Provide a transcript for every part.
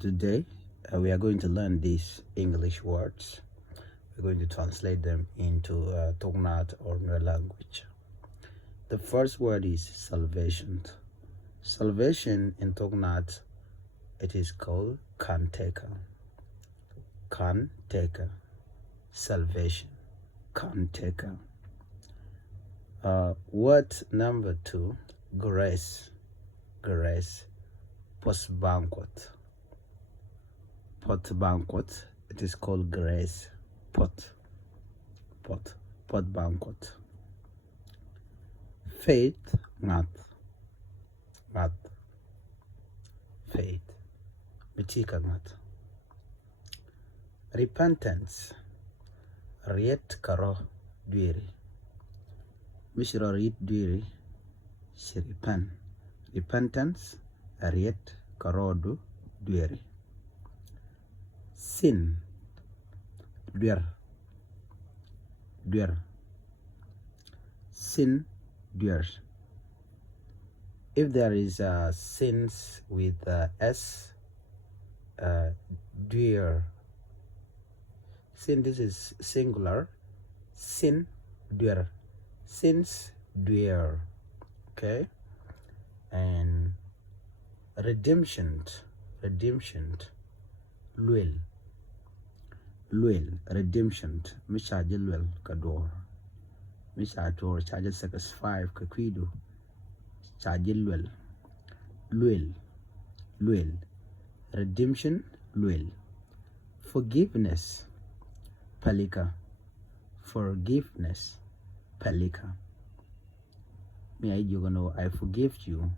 Today we are going to learn these English words. We're going to translate them into Tognat or Nuer language. The first word is salvation. Salvation in Tognat, it is called Kanteka. Kanteka. Salvation. Kanteka. Word number 2, grace. Grace. Post banquet. Pot banquet. It is called grace. Pot banquet. Faith. Ngat. Faith. Mitika ngat. Repentance. Riet karo duiri. Mishra riet duiri. Shiripan. Repentance. Riet karodu duiri. Sin. Duer. Sin. Duer. If there is sins with S, duer. Sin, this is singular. Sin. Duer. Sins. Duer. Okay. And redemption. Luel. Redemption. Misha Jilwell Kador. Misha Tor charges Second 5 Kakwidu. Chajilwell. Luel. Redemption. Luel. Forgiveness. Palika. Forgiveness. Palika. Me you gonna I forgive you.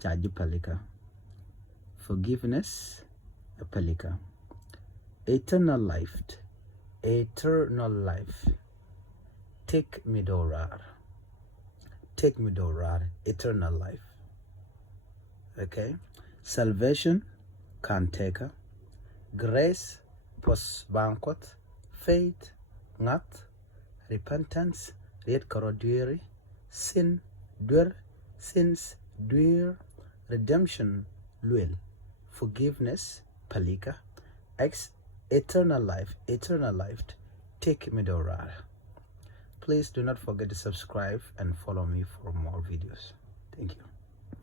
Charge Palika. Forgiveness. Palika. Eternal life. Take midorar. Eternal life. Okay. Salvation. Kanteka. Grace. Post banquet. Faith. Ngat. Repentance. Riet karoduiri. Sin. Duer. Sins. Duer. Redemption. Luel. Forgiveness. Palika. Eternal life. Take midorar. Please do not forget to subscribe and follow me for more videos. Thank you.